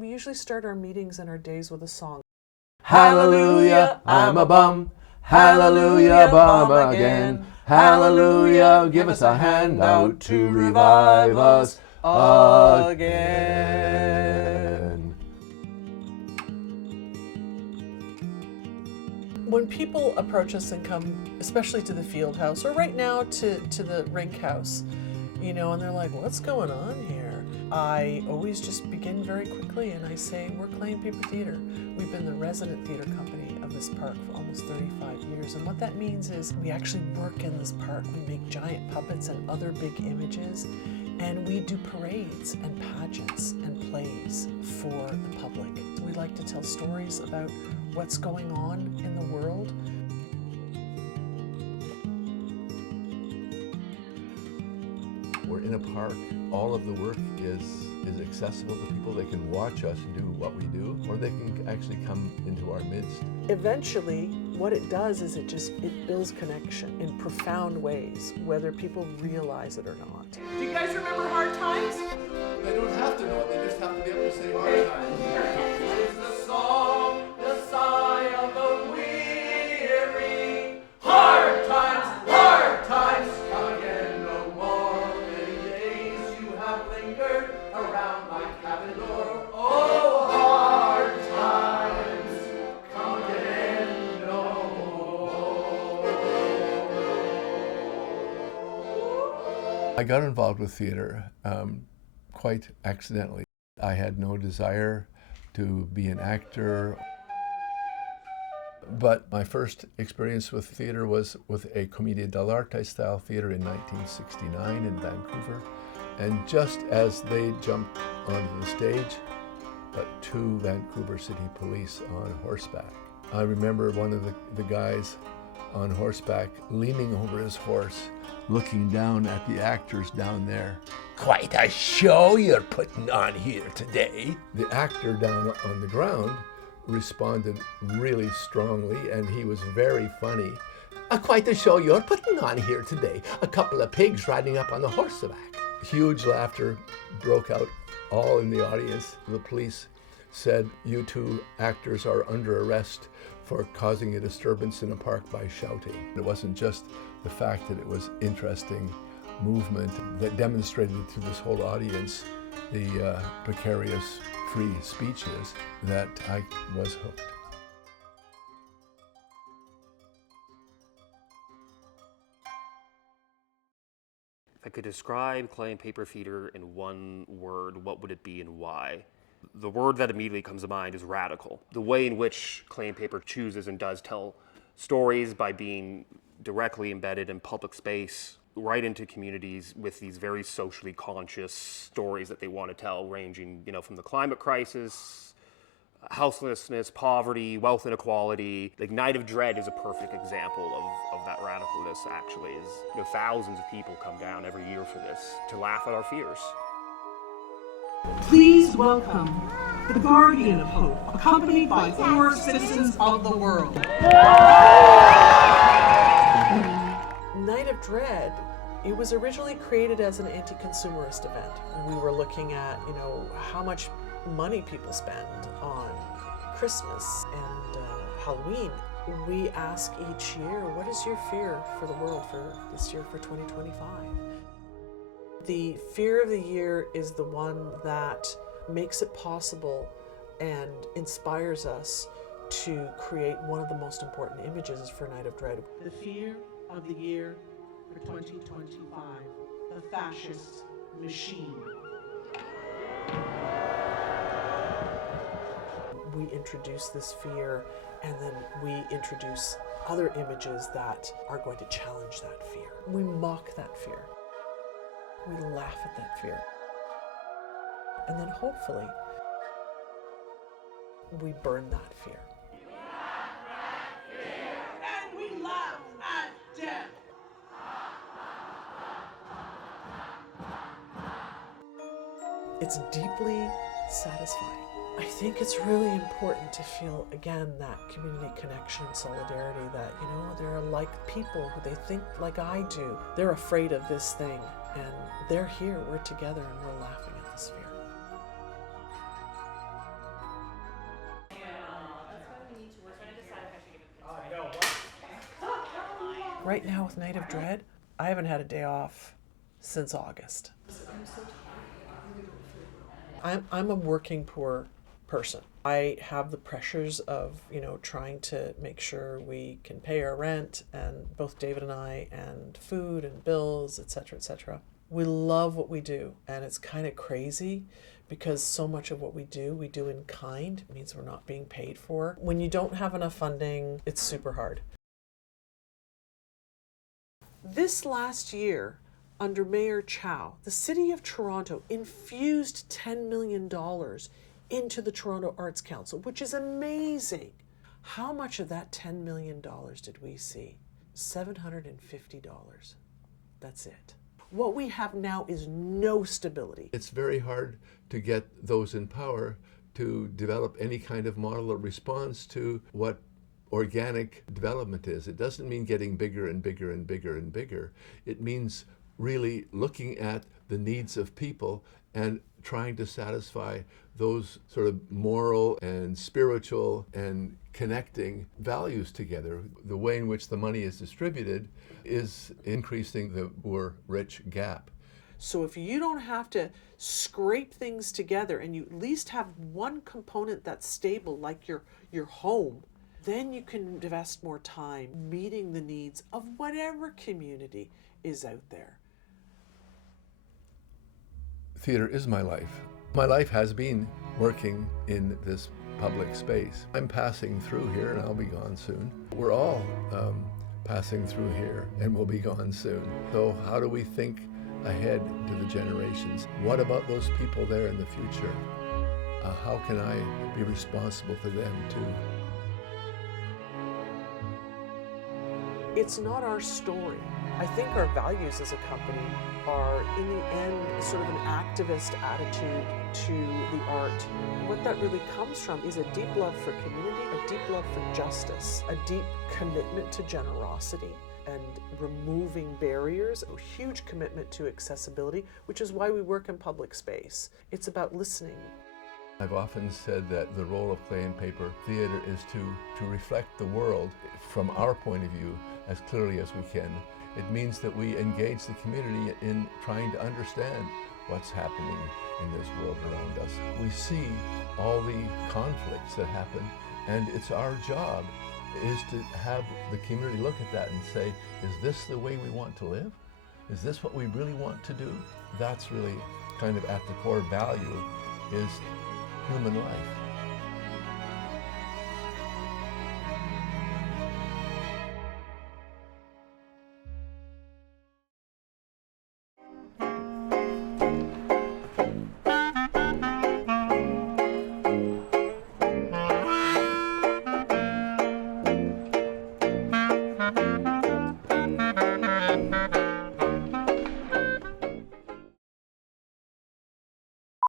We usually start our meetings and our days with a song. Hallelujah, I'm a bum. Hallelujah, bum again. Hallelujah, give us a handout to revive us again. When people approach us and come, especially to the field house, or right now to the rink house, you know, and they're like, what's going on here? I always just begin very quickly and I say, we're Clayton Paper Theatre. We've been the resident theatre company of this park for almost 35 years. And what that means is we actually work in this park. We make giant puppets and other big images. And we do parades and pageants and plays for the public. We like to tell stories about what's going on in the world. We're in a park. All of the work is accessible to people. They can watch us do what we do, or they can actually come into our midst. Eventually, what it does is it builds connection in profound ways, whether people realize it or not. Do you guys remember Hard Times? They don't have to know it, they just have to be able to say hard times. Is the song, the sigh of the weary. Hard times, come again no more. Many days you have lingered around my cabin door. Oh, hard times, come again no more. I got involved with theater quite accidentally. I had no desire to be an actor. But my first experience with theater was with a Commedia dell'arte style theater in 1969 in Vancouver. And just as they jumped onto the stage, two Vancouver City police on horseback. I remember one of the guys on horseback leaning over his horse, looking down at the actors down there. Quite a show you're putting on here today. The actor down on the ground responded really strongly, and he was very funny. Quite a show you're putting on here today. A couple of pigs riding up on the horseback. Huge laughter broke out all in the audience. The police said, you two actors are under arrest for causing a disturbance in a park by shouting. It wasn't just the fact that it was interesting movement that demonstrated to this whole audience the precarious free speech is, that I was hooked. If I could describe Clay and Paper Theatre in one word, what would it be and why? The word that immediately comes to mind is radical. The way in which Clay and Paper chooses and does tell stories by being directly embedded in public space, right into communities with these very socially conscious stories that they want to tell, ranging, from the climate crisis, houselessness, poverty, wealth inequality. Like Night of Dread is a perfect example of that radicalness, actually. Thousands of people come down every year for this to laugh at our fears. Please welcome the Guardian of Hope, accompanied by 4 citizens of the world. Night of Dread, it was originally created as an anti-consumerist event. We were looking at, how much money people spend on Christmas and Halloween. We ask each year, what is your fear for the world for this year, for 2025? The fear of the year is the one that makes it possible and inspires us to create one of the most important images for Night of Dread. The fear of the year for 2025, the fascist machine. We introduce this fear, and then we introduce other images that are going to challenge that fear. We mock that fear. We laugh at that fear. And then hopefully, we burn that fear. And we laugh at death. It's deeply satisfying. I think it's really important to feel, again, that community connection and solidarity, that, there are like people who they think like I do. They're afraid of this thing, and they're here, we're together, and we're laughing at this fear. Right now with Night of Dread, I haven't had a day off since August. I'm a working poor person. I have the pressures of, trying to make sure we can pay our rent, and both David and I, and food and bills, etc., etc. We love what we do, and it's kind of crazy because so much of what we do in kind. It means we're not being paid for. When you don't have enough funding, it's super hard. This last year, under Mayor Chow, the City of Toronto infused $10 million into the Toronto Arts Council, which is amazing. How much of that $10 million did we see? $750. That's it. What we have now is no stability. It's very hard to get those in power to develop any kind of model or response to what organic development is. It doesn't mean getting bigger and bigger and bigger and bigger. It means really looking at the needs of people and trying to satisfy those sort of moral and spiritual and connecting values together. The way in which the money is distributed is increasing the poor-rich gap. So if you don't have to scrape things together and you at least have one component that's stable, like your home, then you can invest more time meeting the needs of whatever community is out there. Theater is my life. My life has been working in this public space. I'm passing through here and I'll be gone soon. We're all passing through here and we'll be gone soon. So how do we think ahead to the generations? What about those people there in the future? How can I be responsible for them too? It's not our story. I think our values as a company are, in the end, sort of an activist attitude to the art. What that really comes from is a deep love for community, a deep love for justice, a deep commitment to generosity and removing barriers, a huge commitment to accessibility, which is why we work in public space. It's about listening. I've often said that the role of clay and paper theater is to reflect the world from our point of view as clearly as we can. It means that we engage the community in trying to understand what's happening in this world around us. We see all the conflicts that happen, and it's our job is to have the community look at that and say, is this the way we want to live? Is this what we really want to do? That's really kind of at the core value is human life.